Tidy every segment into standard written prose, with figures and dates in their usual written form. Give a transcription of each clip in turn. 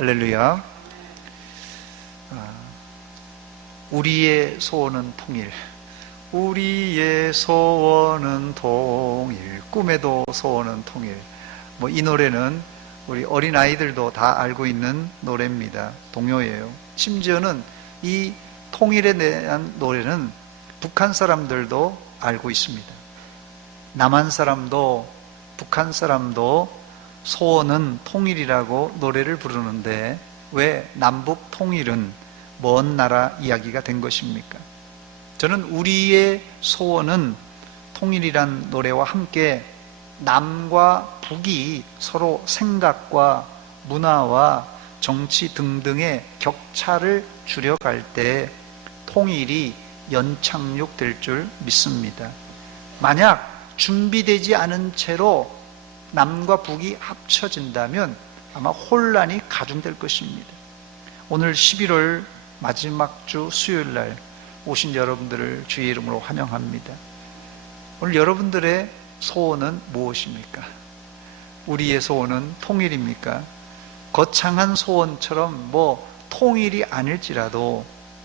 할렐루야. 우리의 소원은 통일. 우리의 소원은 통일. 꿈에도 소원은 통일. 이 노래는 우리 어린아이들도 다 알고 있는 노래입니다. 동요예요. 심지어는 이 통일에 대한 노래는 북한 사람들도 알고 있습니다. 남한 사람도 북한 사람도 소원은 통일이라고 노래를 부르는데 왜 남북 통일은 먼 나라 이야기가 된 것입니까? 저는 우리의 소원은 통일이란 노래와 함께 남과 북이 서로 생각과 문화와 정치 등등의 격차를 줄여갈 때 통일이 연착륙될 줄 믿습니다. 만약 준비되지 않은 채로 남과 북이 합쳐진다면 아마 혼란이 가중될 것입니다. 오늘 11월 마지막 주 수요일 날 오신 여러분들을 주의 이름으로 환영합니다. 오늘 여러분들의 소원은 무엇입니까? 우리의 소원은 통일입니까? 거창한 소원처럼 통일이 아닐지라도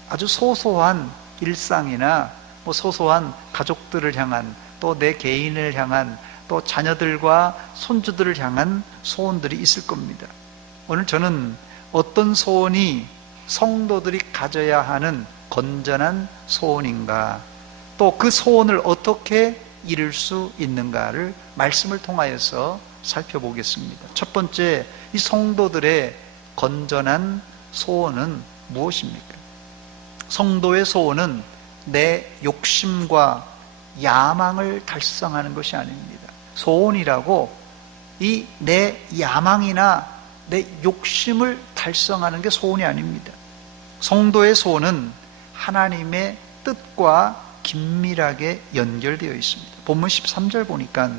아주 소소한 일상이나 소소한 가족들을 향한 또 내 개인을 향한 또 자녀들과 손주들을 향한 소원들이 있을 겁니다. 오늘 저는 어떤 소원이 성도들이 가져야 하는 건전한 소원인가, 또 그 소원을 어떻게 이룰 수 있는가를 말씀을 통하여서 살펴보겠습니다. 첫 번째, 이 성도들의 건전한 소원은 무엇입니까? 성도의 소원은 내 욕심과 야망을 달성하는 것이 아닙니다. 소원이라고 이 내 야망이나 내 욕심을 달성하는 게 소원이 아닙니다. 성도의 소원은 하나님의 뜻과 긴밀하게 연결되어 있습니다. 본문 13절 보니까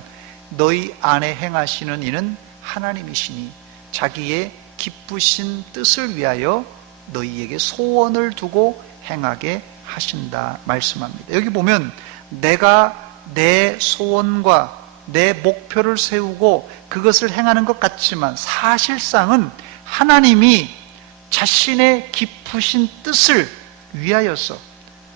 너희 안에 행하시는 이는 하나님이시니 자기의 기쁘신 뜻을 위하여 너희에게 소원을 두고 행하게 하신다 말씀합니다. 여기 보면 내가 내 소원과 내 목표를 세우고 그것을 행하는 것 같지만 사실상은 하나님이 자신의 깊으신 뜻을 위하여서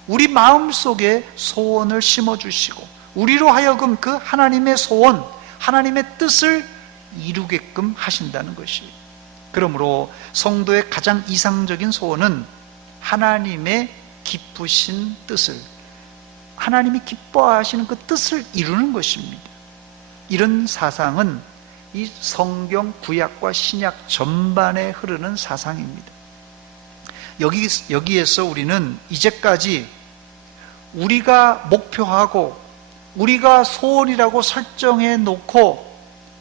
우리 마음속에 소원을 심어주시고 우리로 하여금 그 하나님의 소원, 하나님의 뜻을 이루게끔 하신다는 것이에요. 그러므로 성도의 가장 이상적인 소원은 하나님의 깊으신 뜻을, 하나님이 기뻐하시는 그 뜻을 이루는 것입니다. 이런 사상은 이 성경 구약과 신약 전반에 흐르는 사상입니다. 여기에서 우리는 이제까지 우리가 목표하고 우리가 소원이라고 설정해 놓고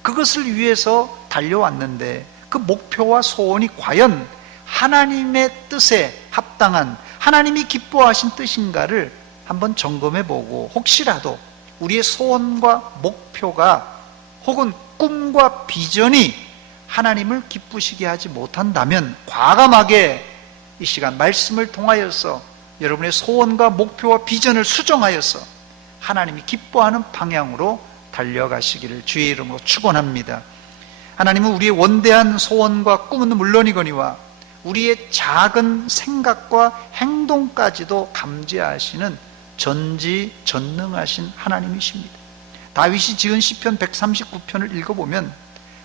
그것을 위해서 달려왔는데 그 목표와 소원이 과연 하나님의 뜻에 합당한 하나님이 기뻐하신 뜻인가를 한번 점검해 보고 혹시라도 우리의 소원과 목표가 혹은 꿈과 비전이 하나님을 기쁘시게 하지 못한다면 과감하게 이 시간 말씀을 통하여서 여러분의 소원과 목표와 비전을 수정하여서 하나님이 기뻐하는 방향으로 달려가시기를 주의 이름으로 축원합니다. 하나님은 우리의 원대한 소원과 꿈은 물론이거니와 우리의 작은 생각과 행동까지도 감지하시는 전지전능하신 하나님이십니다. 다윗이 지은 시편 139편을 읽어보면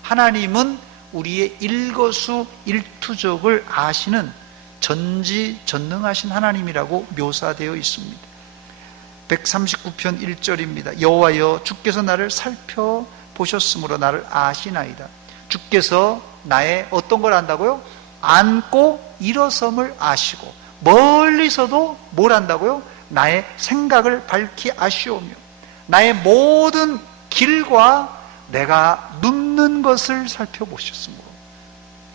하나님은 우리의 일거수일투족을 아시는 전지전능하신 하나님이라고 묘사되어 있습니다. 139편 1절입니다. 여호와여 주께서 나를 살펴보셨으므로 나를 아시나이다. 주께서 나의 어떤 걸 안다고요? 앉고 일어섬을 아시고 멀리서도 뭘 안다고요? 나의 생각을 밝히 아시오며 나의 모든 길과 내가 눕는 것을 살펴보셨으므로.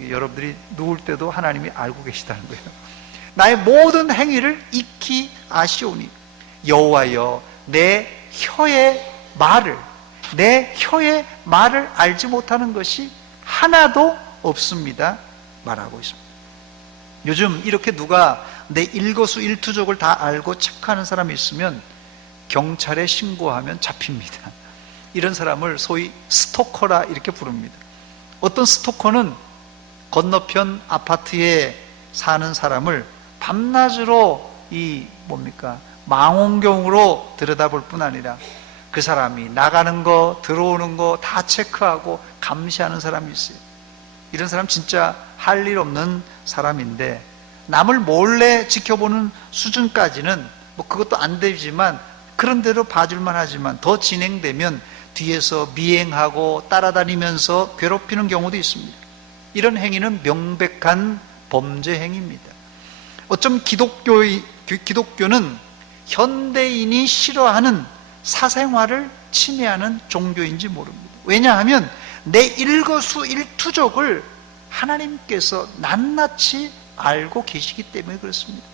여러분들이 누울 때도 하나님이 알고 계시다는 거예요. 나의 모든 행위를 익히 아시오니 여호와여 내 혀의 말을 알지 못하는 것이 하나도 없습니다 말하고 있습니다. 요즘 이렇게 누가 내 일거수일투족을 다 알고 체크하는 사람이 있으면 경찰에 신고하면 잡힙니다. 이런 사람을 소위 스토커라 이렇게 부릅니다. 어떤 스토커는 건너편 아파트에 사는 사람을 밤낮으로 망원경으로 들여다볼 뿐 아니라 그 사람이 나가는 거, 들어오는 거 다 체크하고 감시하는 사람이 있어요. 이런 사람 진짜 할 일 없는 사람인데, 남을 몰래 지켜보는 수준까지는 그것도 안 되지만 그런 대로 봐줄만 하지만, 더 진행되면 뒤에서 미행하고 따라다니면서 괴롭히는 경우도 있습니다. 이런 행위는 명백한 범죄 행위입니다. 어쩜 기독교는 현대인이 싫어하는 사생활을 침해하는 종교인지 모릅니다. 왜냐하면 내 일거수일투족을 하나님께서 낱낱이 알고 계시기 때문에 그렇습니다.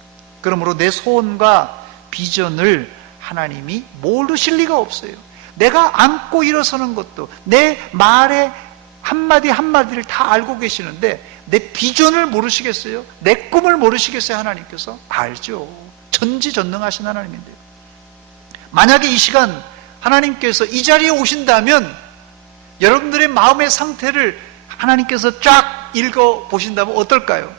그러므로 내 소원과 비전을 하나님이 모르실 리가 없어요. 내가 앉고 일어서는 것도, 내 말의 한마디 한마디를 다 알고 계시는데 내 비전을 모르시겠어요? 내 꿈을 모르시겠어요? 하나님께서 알죠. 전지전능하신 하나님인데요. 만약에 이 시간 하나님께서 이 자리에 오신다면 여러분들의 마음의 상태를 하나님께서 쫙 읽어보신다면 어떨까요?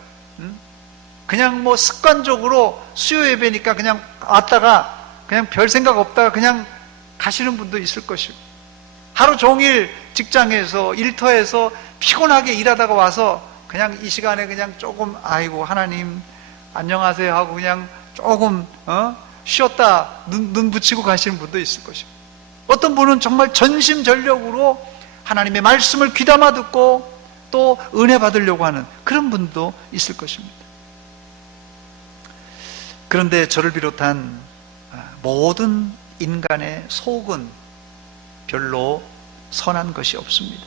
그냥 습관적으로 수요 예배니까 그냥 왔다가 그냥 별 생각 없다가 그냥 가시는 분도 있을 것이고, 하루 종일 직장에서 일터에서 피곤하게 일하다가 와서 그냥 이 시간에 그냥 조금 아이고 하나님 안녕하세요 하고 그냥 조금 쉬었다 눈 붙이고 가시는 분도 있을 것이고, 어떤 분은 정말 전심전력으로 하나님의 말씀을 귀담아 듣고 또 은혜 받으려고 하는 그런 분도 있을 것입니다. 그런데 저를 비롯한 모든 인간의 속은 별로 선한 것이 없습니다.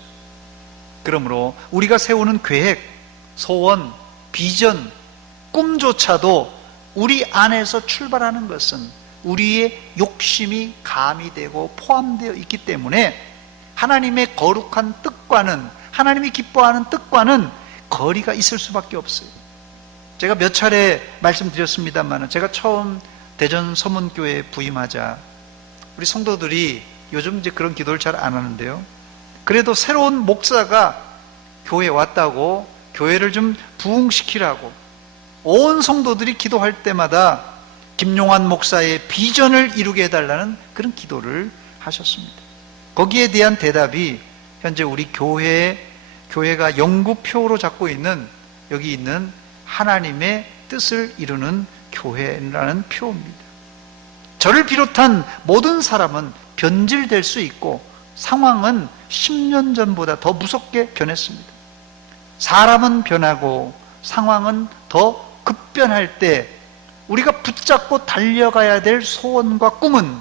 그러므로 우리가 세우는 계획, 소원, 비전, 꿈조차도 우리 안에서 출발하는 것은 우리의 욕심이 가미되고 포함되어 있기 때문에 하나님의 거룩한 뜻과는, 하나님이 기뻐하는 뜻과는 거리가 있을 수밖에 없어요. 제가 몇 차례 말씀드렸습니다만, 제가 처음 대전 서문교회에 부임하자 우리 성도들이 요즘 이제 그런 기도를 잘 안 하는데요, 그래도 새로운 목사가 교회에 왔다고 교회를 좀 부흥시키라고 온 성도들이 기도할 때마다 김용환 목사의 비전을 이루게 해달라는 그런 기도를 하셨습니다. 거기에 대한 대답이 현재 우리 교회가 영구표로 잡고 있는 여기 있는 하나님의 뜻을 이루는 교회라는 표입니다. 저를 비롯한 모든 사람은 변질될 수 있고 상황은 10년 전보다 더 무섭게 변했습니다. 사람은 변하고 상황은 더 급변할 때 우리가 붙잡고 달려가야 될 소원과 꿈은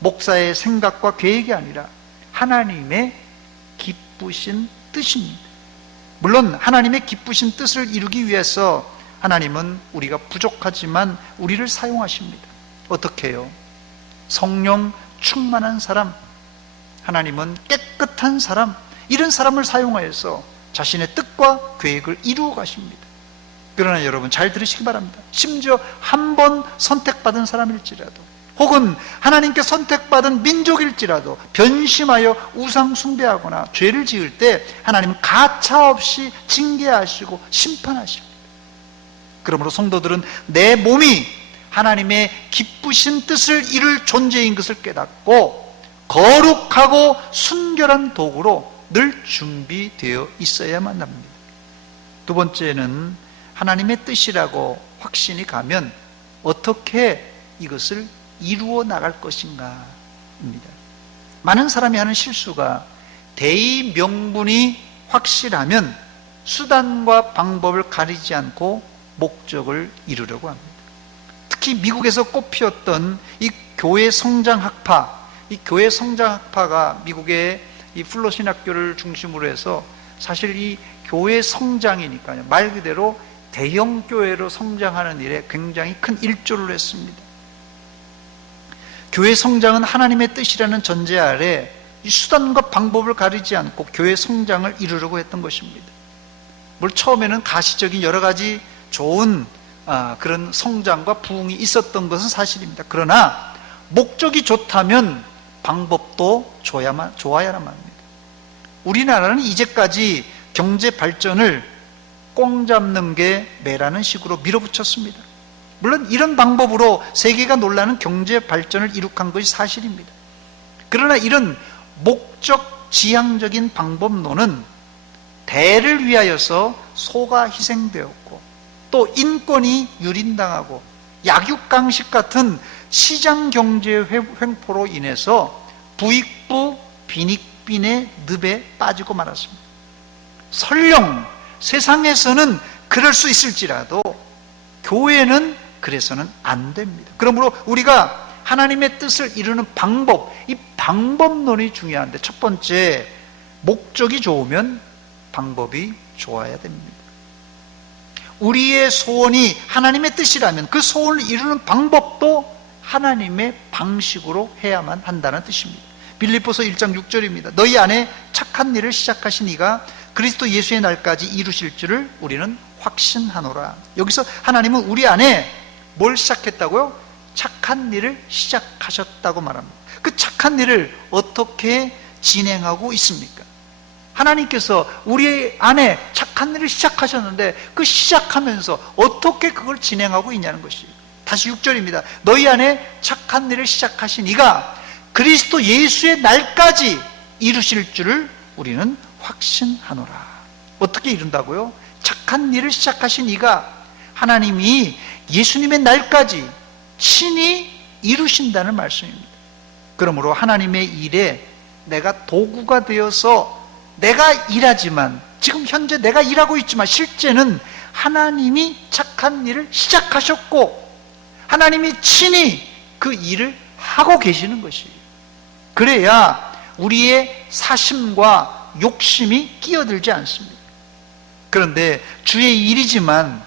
목사의 생각과 계획이 아니라 하나님의 기쁘신 뜻입니다. 물론 하나님의 기쁘신 뜻을 이루기 위해서 하나님은 우리가 부족하지만 우리를 사용하십니다. 어떻게 해요? 성령 충만한 사람, 하나님은 깨끗한 사람, 이런 사람을 사용하여서 자신의 뜻과 계획을 이루어 가십니다. 그러나 여러분 잘 들으시기 바랍니다. 심지어 한 번 선택받은 사람일지라도, 혹은 하나님께 선택받은 민족일지라도 변심하여 우상 숭배하거나 죄를 지을 때 하나님은 가차없이 징계하시고 심판하십니다. 그러므로 성도들은 내 몸이 하나님의 기쁘신 뜻을 이룰 존재인 것을 깨닫고 거룩하고 순결한 도구로 늘 준비되어 있어야만 합니다. 두 번째는 하나님의 뜻이라고 확신이 가면 어떻게 이것을 이루어 나갈 것인가 입니다. 많은 사람이 하는 실수가 대의 명분이 확실하면 수단과 방법을 가리지 않고 목적을 이루려고 합니다. 특히 미국에서 꽃피웠던 이 교회 성장학파, 이 교회 성장학파가 미국의 이 플로신학교를 중심으로 해서 사실 이 교회 성장이니까요, 말 그대로 대형 교회로 성장하는 일에 굉장히 큰 일조를 했습니다. 교회 성장은 하나님의 뜻이라는 전제 아래 이 수단과 방법을 가리지 않고 교회 성장을 이루려고 했던 것입니다. 물론 처음에는 가시적인 여러 가지 좋은 그런 성장과 부흥이 있었던 것은 사실입니다. 그러나 목적이 좋다면 방법도 좋아야만 합니다. 우리나라는 이제까지 경제 발전을 꽁 잡는 게 매라는 식으로 밀어붙였습니다. 물론 이런 방법으로 세계가 놀라는 경제 발전을 이룩한 것이 사실입니다. 그러나 이런 목적 지향적인 방법론은 대를 위하여서 소가 희생되었고 또 인권이 유린당하고 약육강식 같은 시장경제의 횡포로 인해서 부익부 빈익빈의 늪에 빠지고 말았습니다. 설령 세상에서는 그럴 수 있을지라도 교회는 그래서는 안 됩니다. 그러므로 우리가 하나님의 뜻을 이루는 방법, 이 방법론이 중요한데 첫 번째, 목적이 좋으면 방법이 좋아야 됩니다. 우리의 소원이 하나님의 뜻이라면 그 소원을 이루는 방법도 하나님의 방식으로 해야만 한다는 뜻입니다. 빌립보서 1장 6절입니다. 너희 안에 착한 일을 시작하신 이가 그리스도 예수의 날까지 이루실 줄을 우리는 확신하노라. 여기서 하나님은 우리 안에 뭘 시작했다고요? 착한 일을 시작하셨다고 말합니다. 그 착한 일을 어떻게 진행하고 있습니까? 하나님께서 우리 안에 착한 일을 시작하셨는데 그 시작하면서 어떻게 그걸 진행하고 있냐는 것이에요. 다시 6절입니다. 너희 안에 착한 일을 시작하신 이가 그리스도 예수의 날까지 이루실 줄을 우리는 확신하노라. 어떻게 이룬다고요? 착한 일을 시작하신 이가 하나님이 예수님의 날까지 친히 이루신다는 말씀입니다. 그러므로 하나님의 일에 내가 도구가 되어서 내가 일하지만, 지금 현재 내가 일하고 있지만 실제는 하나님이 착한 일을 시작하셨고 하나님이 친히 그 일을 하고 계시는 것이에요. 그래야 우리의 사심과 욕심이 끼어들지 않습니다. 그런데 주의 일이지만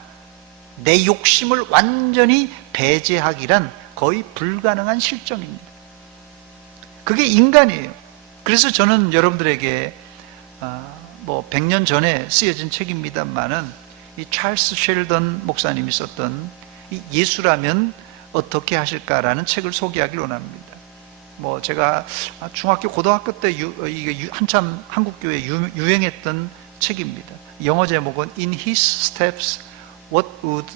내 욕심을 완전히 배제하기란 거의 불가능한 실정입니다. 그게 인간이에요. 그래서 저는 여러분들에게 100년 전에 쓰여진 책입니다만은 이 찰스 쉘던 목사님이 썼던 이 예수라면 어떻게 하실까라는 책을 소개하길 원합니다. 제가 중학교 고등학교 때 이게 한참 한국교회에 유행했던 책입니다. 영어 제목은 In His Steps What Would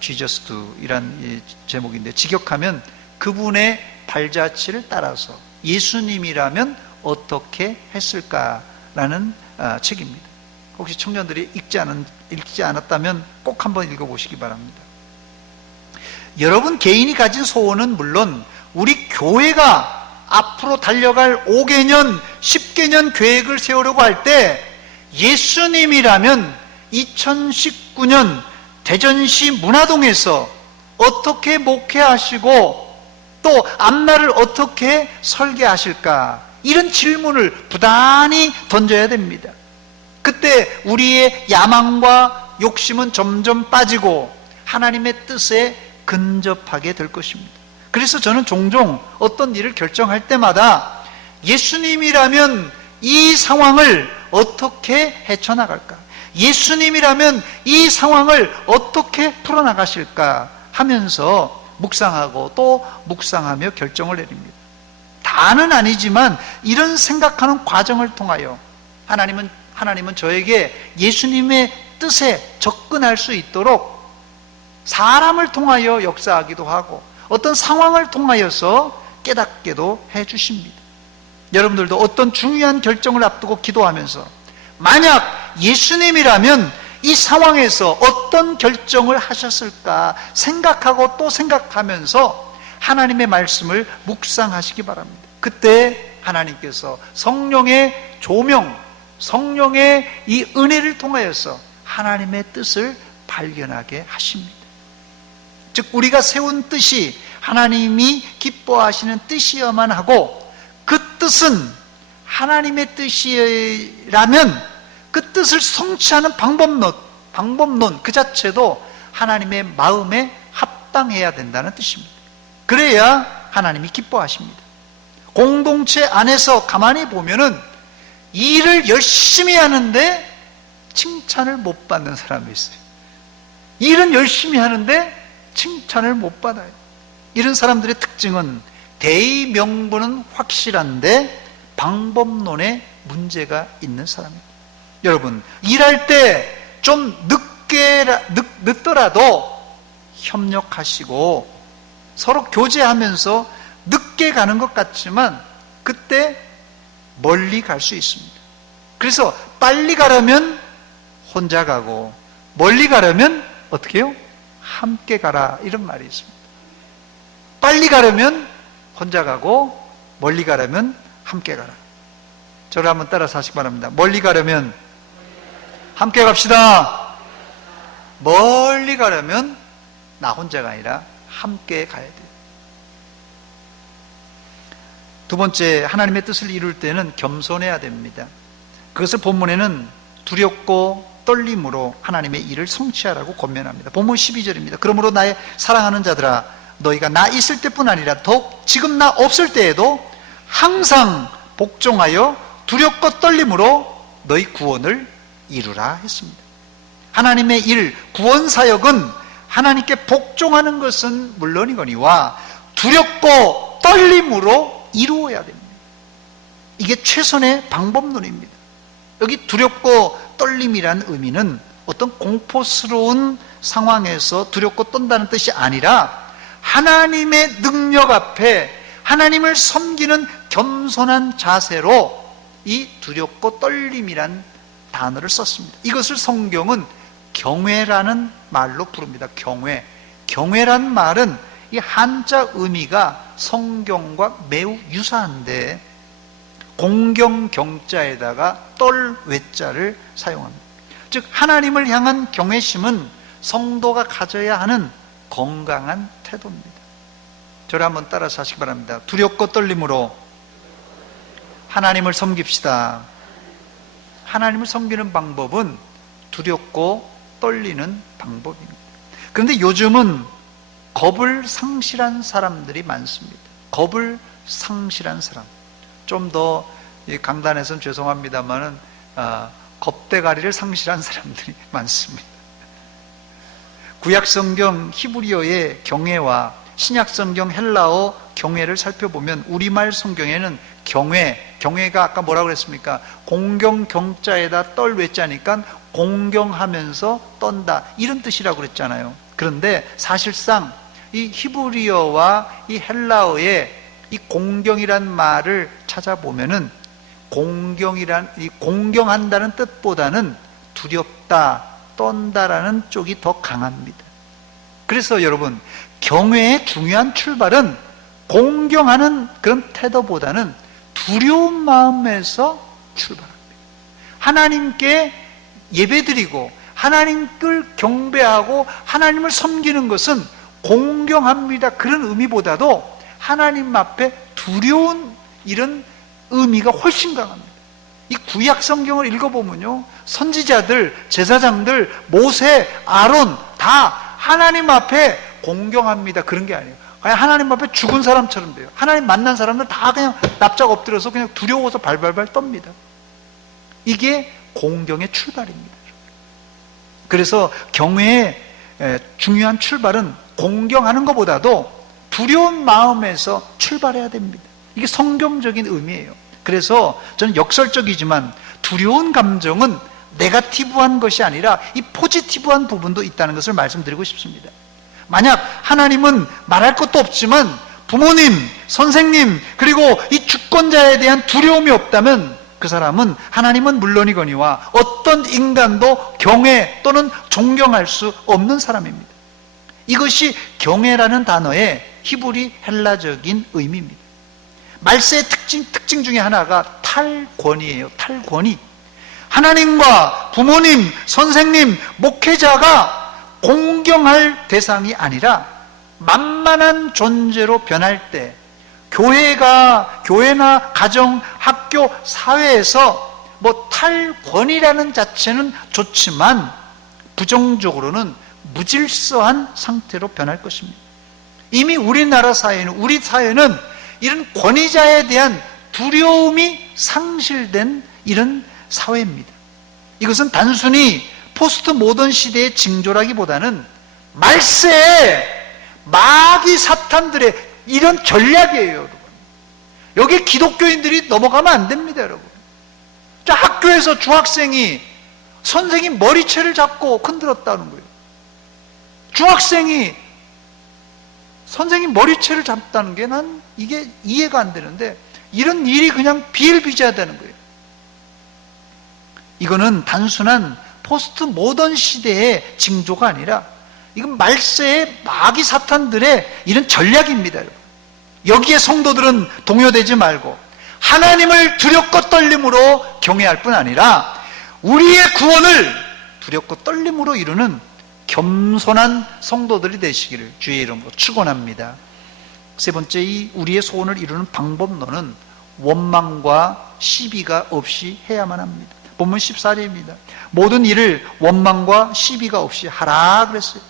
Jesus Do? 이란 제목인데, 직역하면 그분의 발자취를 따라서 예수님이라면 어떻게 했을까라는 책입니다. 혹시 청년들이 읽지 않았다면 꼭 한번 읽어보시기 바랍니다. 여러분 개인이 가진 소원은 물론 우리 교회가 앞으로 달려갈 5개년, 10개년 계획을 세우려고 할 때 예수님이라면 2019년 대전시 문화동에서 어떻게 목회하시고 또 앞날을 어떻게 설계하실까, 이런 질문을 부단히 던져야 됩니다. 그때 우리의 야망과 욕심은 점점 빠지고 하나님의 뜻에 근접하게 될 것입니다. 그래서 저는 종종 어떤 일을 결정할 때마다 예수님이라면 이 상황을 어떻게 헤쳐나갈까, 예수님이라면 이 상황을 어떻게 풀어나가실까 하면서 묵상하고 또 묵상하며 결정을 내립니다. 다는 아니지만 이런 생각하는 과정을 통하여 하나님은 저에게 예수님의 뜻에 접근할 수 있도록 사람을 통하여 역사하기도 하고 어떤 상황을 통하여서 깨닫게도 해주십니다. 여러분들도 어떤 중요한 결정을 앞두고 기도하면서 만약 예수님이라면 이 상황에서 어떤 결정을 하셨을까 생각하고 또 생각하면서 하나님의 말씀을 묵상하시기 바랍니다. 그때 하나님께서 성령의 조명, 성령의 이 은혜를 통하여서 하나님의 뜻을 발견하게 하십니다. 즉 우리가 세운 뜻이 하나님이 기뻐하시는 뜻이어야만 하고, 그 뜻은 하나님의 뜻이라면 그 뜻을 성취하는 방법론 그 자체도 하나님의 마음에 합당해야 된다는 뜻입니다. 그래야 하나님이 기뻐하십니다. 공동체 안에서 가만히 보면은 일을 열심히 하는데 칭찬을 못 받는 사람이 있어요. 일은 열심히 하는데 칭찬을 못 받아요. 이런 사람들의 특징은 대의 명분은 확실한데 방법론에 문제가 있는 사람입니다. 여러분, 일할 때 좀 늦더라도 협력하시고 서로 교제하면서 늦게 가는 것 같지만 그때 멀리 갈 수 있습니다. 그래서 빨리 가려면 혼자 가고 멀리 가려면 어떻게 해요? 함께 가라, 이런 말이 있습니다. 빨리 가려면 혼자 가고 멀리 가려면 함께 가라. 저를 한번 따라서 하시기 바랍니다. 멀리 가려면 함께 갑시다. 멀리 가려면 나 혼자가 아니라 함께 가야 돼요. 두 번째, 하나님의 뜻을 이룰 때는 겸손해야 됩니다. 그것을 본문에는 두렵고 떨림으로 하나님의 일을 성취하라고 권면합니다. 본문 12절입니다. 그러므로 나의 사랑하는 자들아, 너희가 나 있을 때뿐 아니라 더욱 지금 나 없을 때에도 항상 복종하여 두렵고 떨림으로 너희 구원을 이루라 했습니다. 하나님의 일, 구원 사역은 하나님께 복종하는 것은 물론이거니와 두렵고 떨림으로 이루어야 됩니다. 이게 최선의 방법론입니다. 여기 두렵고 떨림이란 의미는 어떤 공포스러운 상황에서 두렵고 떤다는 뜻이 아니라 하나님의 능력 앞에 하나님을 섬기는 겸손한 자세로 이 두렵고 떨림이란 단어를 썼습니다. 이것을 성경은 경외라는 말로 부릅니다. 경외란 말은 이 한자 의미가 성경과 매우 유사한데 공경 경자에다가 떨 외자를 사용합니다. 즉 하나님을 향한 경외심은 성도가 가져야 하는 건강한 태도입니다. 저를 한번 따라서 하시기 바랍니다. 두렵고 떨림으로 하나님을 섬깁시다. 하나님을 섬기는 방법은 두렵고 떨리는 방법입니다. 그런데 요즘은 겁을 상실한 사람들이 많습니다. 겁을 상실한 사람. 좀 더 강단에서는 죄송합니다만은 겁대가리를 상실한 사람들이 많습니다. 구약성경 히브리어의 경외와 신약성경 헬라어 경외를 살펴보면 우리말 성경에는 경외가 아까 뭐라고 그랬습니까? 공경 경자에다 떨 외자니까 공경하면서 떤다, 이런 뜻이라고 그랬잖아요. 그런데 사실상 이 히브리어와 이 헬라어의 이 공경이란 말을 찾아보면은 이 공경한다는 뜻보다는 두렵다, 떤다라는 쪽이 더 강합니다. 그래서 여러분, 경외의 중요한 출발은 공경하는 그런 태도보다는 두려운 마음에서 출발합니다. 하나님께 예배드리고 하나님을 경배하고 하나님을 섬기는 것은 공경합니다, 그런 의미보다도 하나님 앞에 두려운 이런 의미가 훨씬 강합니다. 이 구약 성경을 읽어보면요, 선지자들, 제사장들, 모세, 아론 다 하나님 앞에 공경합니다, 그런 게 아니에요. 그냥 하나님 앞에 죽은 사람처럼 돼요. 하나님 만난 사람들 다 그냥 납작 엎드려서 그냥 두려워서 발발발 떱니다. 이게 공경의 출발입니다. 그래서 경외의 중요한 출발은 공경하는 것보다도 두려운 마음에서 출발해야 됩니다. 이게 성경적인 의미예요. 그래서 저는 역설적이지만 두려운 감정은 네거티브한 것이 아니라 이 포지티브한 부분도 있다는 것을 말씀드리고 싶습니다. 만약 하나님은 말할 것도 없지만 부모님, 선생님, 그리고 이 주권자에 대한 두려움이 없다면 그 사람은 하나님은 물론이거니와 어떤 인간도 경외 또는 존경할 수 없는 사람입니다. 이것이 경외라는 단어의 히브리 헬라적인 의미입니다. 말세의 특징 중에 하나가 탈권이에요. 탈권이. 하나님과 부모님, 선생님, 목회자가 공경할 대상이 아니라 만만한 존재로 변할 때 교회나 가정, 학교, 사회에서 탈권이라는 자체는 좋지만 부정적으로는 무질서한 상태로 변할 것입니다. 이미 우리나라 사회는, 우리 사회는 이런 권위자에 대한 두려움이 상실된 이런 사회입니다. 이것은 단순히 포스트 모던 시대의 징조라기보다는 말세의 마귀 사탄들의 이런 전략이에요, 여러분. 여기 기독교인들이 넘어가면 안 됩니다, 여러분. 자, 학교에서 중학생이 선생이 머리채를 잡고 흔들었다는 거예요. 중학생이 선생님 머리채를 잡다는 게 난 이게 이해가 안 되는데, 이런 일이 그냥 비일비재하다는 거예요. 이거는 단순한 포스트 모던 시대의 징조가 아니라 이건 말세의 마귀 사탄들의 이런 전략입니다. 여러분. 여기에 성도들은 동요되지 말고 하나님을 두렵고 떨림으로 경외할 뿐 아니라 우리의 구원을 두렵고 떨림으로 이루는 겸손한 성도들이 되시기를 주의 이름으로 축원합니다. 세 번째, 이 우리의 소원을 이루는 방법론은 원망과 시비가 없이 해야만 합니다. 본문 14절입니다. 모든 일을 원망과 시비가 없이 하라 그랬어요.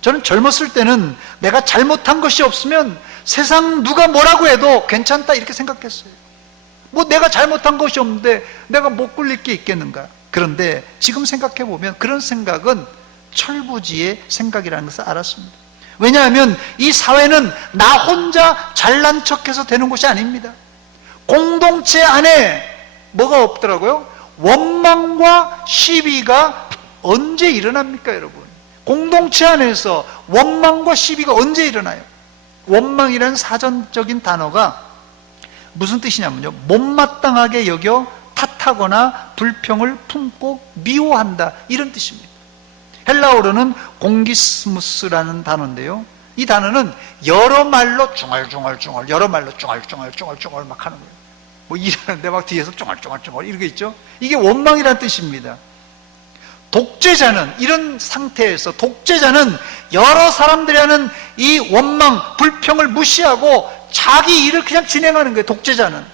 저는 젊었을 때는 내가 잘못한 것이 없으면 세상 누가 뭐라고 해도 괜찮다 이렇게 생각했어요. 뭐 내가 잘못한 것이 없는데 내가 못 굴릴 게 있겠는가. 그런데 지금 생각해보면 그런 생각은 철부지의 생각이라는 것을 알았습니다. 왜냐하면 이 사회는 나 혼자 잘난 척해서 되는 곳이 아닙니다. 공동체 안에 뭐가 없더라고요? 원망과 시비가 언제 일어납니까, 여러분? 공동체 안에서 원망과 시비가 언제 일어나요? 원망이라는 사전적인 단어가 무슨 뜻이냐면요, 못마땅하게 여겨 탓하거나 불평을 품고 미워한다, 이런 뜻입니다. 헬라어로는 공기스무스라는 단어인데요, 이 단어는 여러 말로 중얼중얼중얼, 여러 말로 중얼중얼중얼중얼 막 하는 거예요. 뭐 일하는데 막 뒤에서 중얼중얼중얼 이렇게 있죠. 이게 원망이라는 뜻입니다. 독재자는, 이런 상태에서 독재자는 여러 사람들이 하는 이 원망, 불평을 무시하고 자기 일을 그냥 진행하는 거예요. 독재자는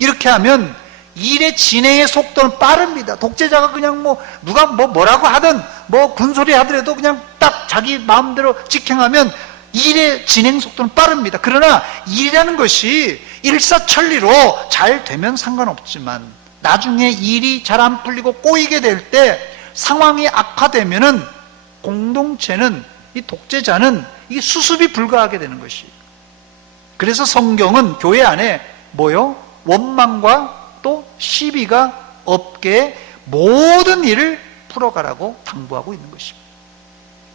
이렇게 하면 일의 진행의 속도는 빠릅니다. 독재자가 그냥 뭐 누가 뭐라고 하든 뭐 군소리 하더라도 그냥 딱 자기 마음대로 직행하면 일의 진행 속도는 빠릅니다. 그러나 일이라는 것이 일사천리로 잘 되면 상관없지만 나중에 일이 잘 안 풀리고 꼬이게 될 때, 상황이 악화되면은 공동체는, 이 독재자는 이 수습이 불가하게 되는 것이. 그래서 성경은 교회 안에 뭐요? 원망과 또 시비가 없게 모든 일을 풀어가라고 당부하고 있는 것입니다.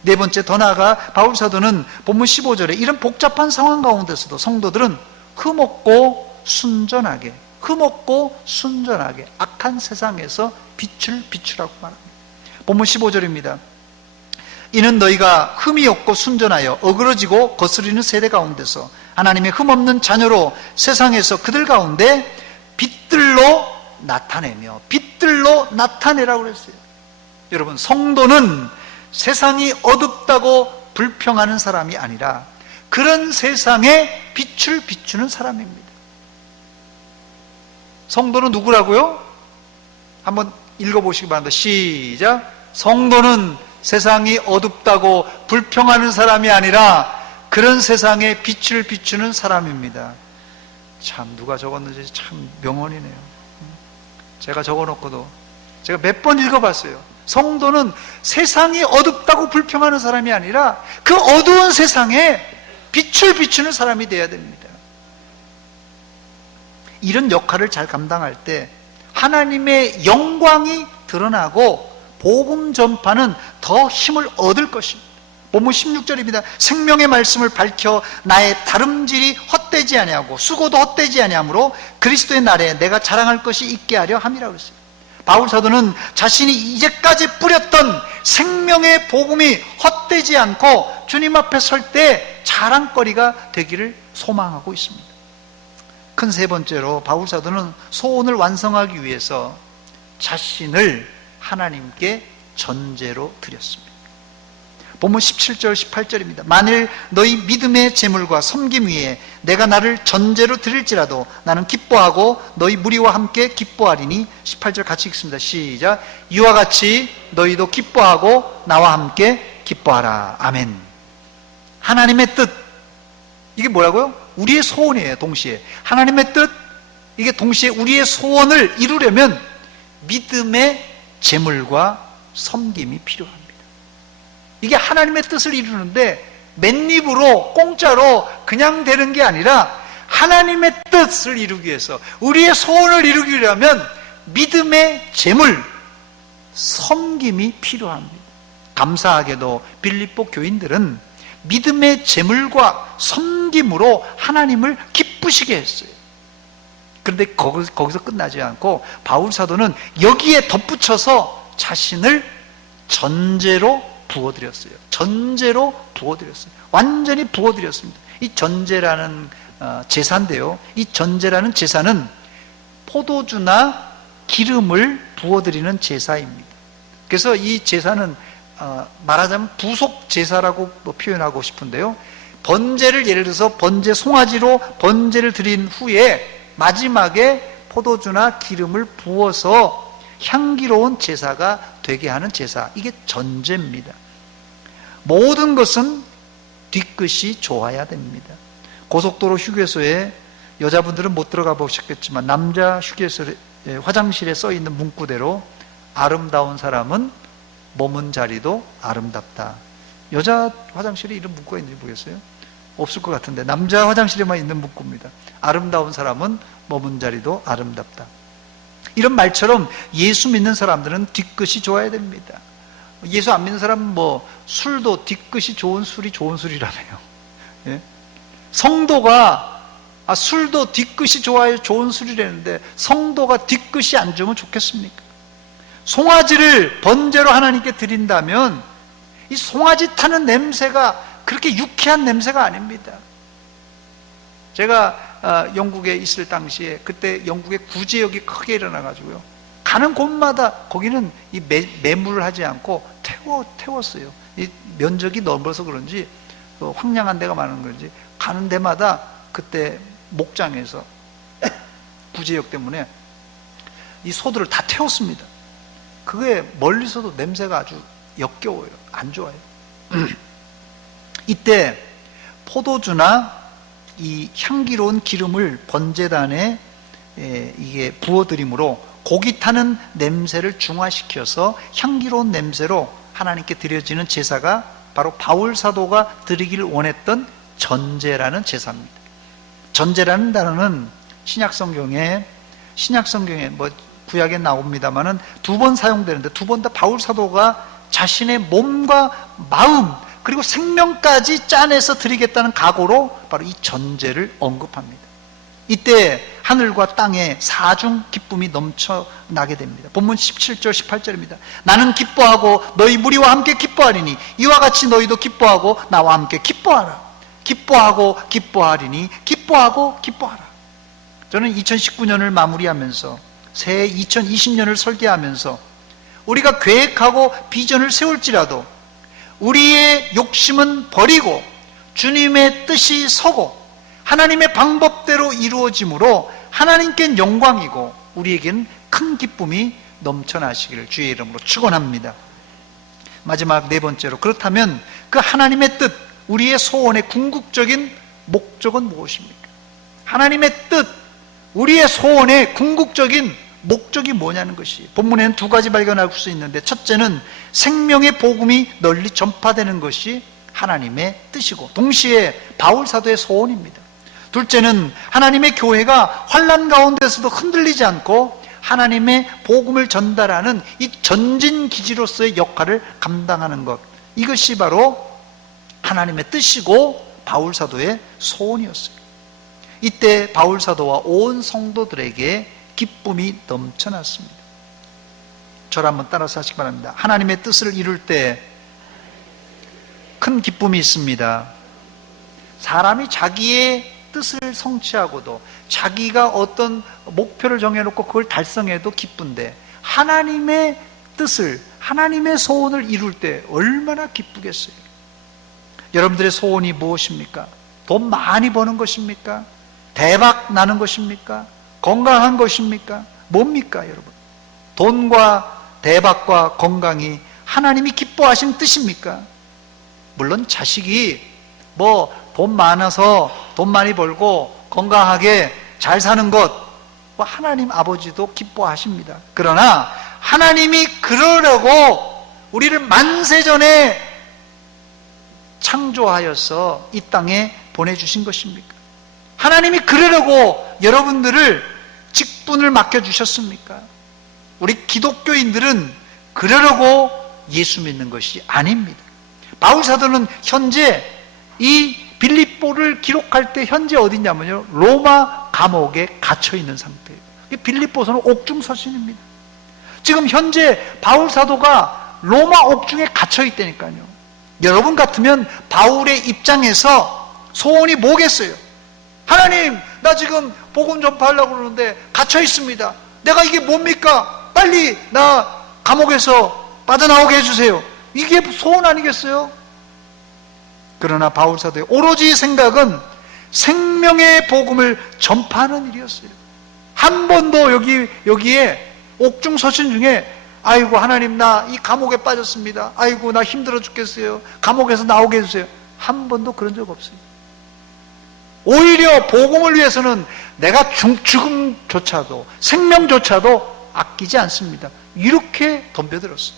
네 번째, 더 나아가 바울 사도는 본문 15절에 이런 복잡한 상황 가운데서도 성도들은 흠없고 순전하게 악한 세상에서 빛을 비추라고 말합니다. 본문 15절입니다. 이는 너희가 흠이 없고 순전하여 어그러지고 거스리는 세대 가운데서 하나님의 흠없는 자녀로 세상에서 그들 가운데 빛들로 나타내며, 빛들로 나타내라고 그랬어요. 여러분, 성도는 세상이 어둡다고 불평하는 사람이 아니라 그런 세상에 빛을 비추는 사람입니다. 성도는 누구라고요? 한번 읽어보시기 바랍니다. 시작. 성도는 세상이 어둡다고 불평하는 사람이 아니라 그런 세상에 빛을 비추는 사람입니다. 참, 누가 적었는지 참 명언이네요. 제가 적어놓고도 제가 몇 번 읽어봤어요. 성도는 세상이 어둡다고 불평하는 사람이 아니라 그 어두운 세상에 빛을 비추는 사람이 되어야 됩니다. 이런 역할을 잘 감당할 때 하나님의 영광이 드러나고 복음 전파는 더 힘을 얻을 것입니다. 본문 16절입니다. 생명의 말씀을 밝혀 나의 다름질이 헛되지 아니하고 수고도 헛되지 아니하므로 그리스도의 날에 내가 자랑할 것이 있게 하려 함이라고 했어요. 바울 사도는 자신이 이제까지 뿌렸던 생명의 복음이 헛되지 않고 주님 앞에 설 때 자랑거리가 되기를 소망하고 있습니다. 큰 세 번째로 바울 사도는 소원을 완성하기 위해서 자신을 하나님께 전제로 드렸습니다. 본문 17절 18절입니다. 만일 너희 믿음의 제물과 섬김 위에 내가 나를 전제로 드릴지라도 나는 기뻐하고 너희 무리와 함께 기뻐하리니. 18절 같이 읽습니다. 시작. 이와 같이 너희도 기뻐하고 나와 함께 기뻐하라. 아멘. 하나님의 뜻, 이게 뭐라고요? 우리의 소원이에요. 동시에 하나님의 뜻, 이게 동시에 우리의 소원을 이루려면 믿음의 제물과 섬김이 필요합니다. 이게 하나님의 뜻을 이루는데 맨입으로 공짜로 그냥 되는 게 아니라 하나님의 뜻을 이루기 위해서, 우리의 소원을 이루기 위하면 믿음의 제물, 섬김이 필요합니다. 감사하게도 빌립보 교인들은 믿음의 제물과 섬김으로 하나님을 기쁘시게 했어요. 그런데 거기서 끝나지 않고 바울 사도는 여기에 덧붙여서 자신을 전제로 부어드렸어요. 전제로 부어드렸어요. 완전히 부어드렸습니다. 이 전제라는 제사인데요. 이 전제라는 제사는 포도주나 기름을 부어드리는 제사입니다. 그래서 이 제사는 말하자면 부속 제사라고 표현하고 싶은데요. 번제를 예를 들어서 번제 송아지로 번제를 드린 후에 마지막에 포도주나 기름을 부어서 향기로운 제사가 되게 하는 제사, 이게 전제입니다. 모든 것은 뒤끝이 좋아야 됩니다. 고속도로 휴게소에 여자분들은 못 들어가 보셨겠지만 남자 휴게소에 화장실에 써 있는 문구대로 아름다운 사람은 머문 자리도 아름답다. 여자 화장실에 이런 문구가 있는지 모르겠어요. 없을 것 같은데 남자 화장실에만 있는 문구입니다. 아름다운 사람은 머문 자리도 아름답다. 이런 말처럼 예수 믿는 사람들은 뒤끝이 좋아야 됩니다. 예수 안 믿는 사람은 술도 뒤끝이 좋은 술이 좋은 술이라며요. 예? 성도가 술도 뒤끝이 좋아야 좋은 술이라는데 성도가 뒤끝이 안 좋으면 좋겠습니까? 송아지를 번제로 하나님께 드린다면 이 송아지 타는 냄새가 그렇게 유쾌한 냄새가 아닙니다. 제가 영국에 있을 당시에 그때 영국의 구제역이 크게 일어나가지고요. 가는 곳마다 거기는 이 매물을 하지 않고 태웠어요. 이 면적이 넓어서 그런지 황량한 데가 많은 건지 가는 데마다 그때 목장에서 구제역 때문에 이 소들을 다 태웠습니다. 그게 멀리서도 냄새가 아주 역겨워요. 안 좋아요. 이때 포도주나 이 향기로운 기름을 번제단에 이게 부어드림으로 고기 타는 냄새를 중화시켜서 향기로운 냄새로 하나님께 드려지는 제사가 바로 바울 사도가 드리기를 원했던 전제라는 제사입니다. 전제라는 단어는 신약성경에 구약에 나옵니다만은 2번 사용되는데 2번 다 바울 사도가 자신의 몸과 마음 그리고 생명까지 짜내서 드리겠다는 각오로 바로 이 전제를 언급합니다. 이때 하늘과 땅에 사중 기쁨이 넘쳐나게 됩니다. 본문 17절 18절입니다. 나는 기뻐하고 너희 무리와 함께 기뻐하리니 이와 같이 너희도 기뻐하고 나와 함께 기뻐하라. 기뻐하고 기뻐하리니 기뻐하고 기뻐하라. 저는 2019년을 마무리하면서 새해 2020년을 설계하면서 우리가 계획하고 비전을 세울지라도 우리의 욕심은 버리고 주님의 뜻이 서고 하나님의 방법대로 이루어짐으로 하나님께는 영광이고 우리에게는 큰 기쁨이 넘쳐나시기를 주의 이름으로 축원합니다. 마지막 4번째로, 그렇다면 그 하나님의 뜻, 우리의 소원의 궁극적인 목적은 무엇입니까? 하나님의 뜻, 우리의 소원의 궁극적인 목적이 뭐냐는 것이 본문에는 2가지 발견할 수 있는데, 첫째는 생명의 복음이 널리 전파되는 것이 하나님의 뜻이고 동시에 바울 사도의 소원입니다. 둘째는 하나님의 교회가 환난 가운데서도 흔들리지 않고 하나님의 복음을 전달하는 이 전진기지로서의 역할을 감당하는 것, 이것이 바로 하나님의 뜻이고 바울 사도의 소원이었어요. 이때 바울 사도와 온 성도들에게 기쁨이 넘쳐났습니다. 저를 한번 따라서 하시기 바랍니다. 하나님의 뜻을 이룰 때 큰 기쁨이 있습니다. 사람이 자기의 뜻을 성취하고도 자기가 어떤 목표를 정해놓고 그걸 달성해도 기쁜데 하나님의 뜻을, 하나님의 소원을 이룰 때 얼마나 기쁘겠어요. 여러분들의 소원이 무엇입니까? 돈 많이 버는 것입니까? 대박 나는 것입니까? 건강한 것입니까? 뭡니까 여러분? 돈과 대박과 건강이 하나님이 기뻐하신 뜻입니까? 물론 자식이 돈 많아서 돈 많이 벌고 건강하게 잘 사는 것, 하나님 아버지도 기뻐하십니다. 그러나 하나님이 그러려고 우리를 만세전에 창조하여서 이 땅에 보내주신 것입니까? 하나님이 그러려고 여러분들을 직분을 맡겨주셨습니까? 우리 기독교인들은 그러려고 예수 믿는 것이 아닙니다. 바울 사도는 현재 이 빌립보를 기록할 때 현재 어디냐면요, 로마 감옥에 갇혀 있는 상태예요. 빌립보서는 옥중 서신입니다. 지금 현재 바울 사도가 로마 옥중에 갇혀 있다니까요. 여러분 같으면 바울의 입장에서 소원이 뭐겠어요? 하나님, 나 지금 복음 전파하려고 그러는데 갇혀 있습니다. 내가 이게 뭡니까? 빨리 나 감옥에서 빠져나오게 해주세요. 이게 소원 아니겠어요? 그러나 바울 사도의 오로지 생각은 생명의 복음을 전파하는 일이었어요. 한 번도 여기에 옥중 서신 중에 아이고 하나님, 나 이 감옥에 빠졌습니다. 아이고 나 힘들어 죽겠어요. 감옥에서 나오게 해주세요. 한 번도 그런 적 없어요. 오히려 복음을 위해서는 내가 죽음조차도, 생명조차도 아끼지 않습니다. 이렇게 덤벼들었어요.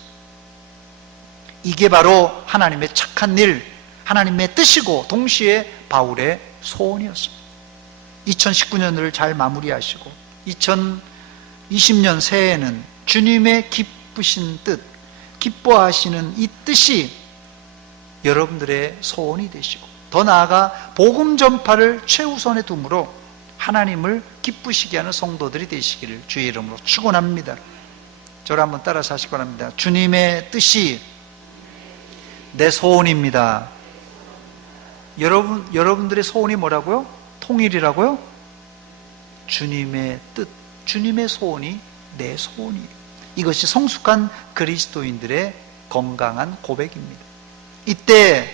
이게 바로 하나님의 착한 일, 하나님의 뜻이고 동시에 바울의 소원이었습니다. 2019년을 잘 마무리하시고 2020년 새해에는 주님의 기쁘신 뜻, 기뻐하시는 이 뜻이 여러분들의 소원이 되시고, 더 나아가 복음 전파를 최우선에 둠으로 하나님을 기쁘시게 하는 성도들이 되시기를 주의 이름으로 축원합니다. 저를 한번 따라서 하시기 바랍니다. 주님의 뜻이 내 소원입니다. 여러분들의 소원이 뭐라고요? 통일이라고요? 주님의 뜻, 주님의 소원이 내 소원이에요. 이것이 성숙한 그리스도인들의 건강한 고백입니다. 이때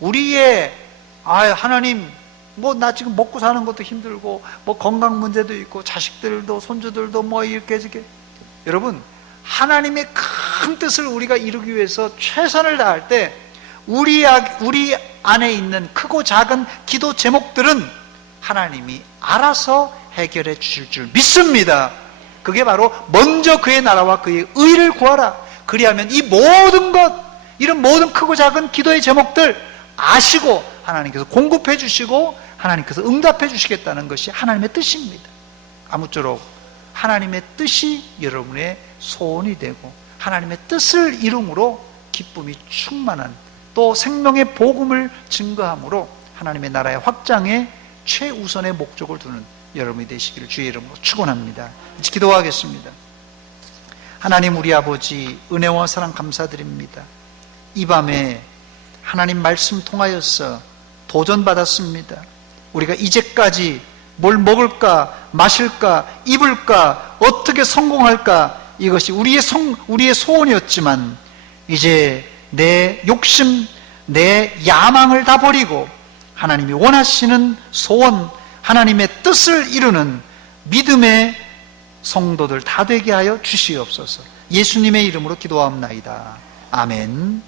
우리의 하나님, 뭐 나 지금 먹고 사는 것도 힘들고 뭐 건강 문제도 있고 자식들도 손주들도 뭐 이렇게 여러분, 하나님의 큰 뜻을 우리가 이루기 위해서 최선을 다할 때 우리 안에 있는 크고 작은 기도 제목들은 하나님이 알아서 해결해 주실 줄 믿습니다. 그게 바로 먼저 그의 나라와 그의 의를 구하라. 그리하면 이 모든 것, 이런 모든 크고 작은 기도의 제목들 아시고 하나님께서 공급해 주시고 하나님께서 응답해 주시겠다는 것이 하나님의 뜻입니다. 아무쪼록 하나님의 뜻이 여러분의 소원이 되고 하나님의 뜻을 이룸으로 기쁨이 충만한, 또 생명의 복음을 증거함으로 하나님의 나라의 확장에 최우선의 목적을 두는 여러분이 되시기를 주의 이름으로 축원합니다. 이제 기도하겠습니다. 하나님 우리 아버지, 은혜와 사랑 감사드립니다. 이 밤에 하나님 말씀 통하여서 도전받았습니다. 우리가 이제까지 뭘 먹을까, 마실까, 입을까, 어떻게 성공할까, 이것이 우리의 소원이었지만 이제 내 욕심, 내 야망을 다 버리고 하나님이 원하시는 소원, 하나님의 뜻을 이루는 믿음의 성도들 다 되게 하여 주시옵소서. 예수님의 이름으로 기도하옵나이다. 아멘.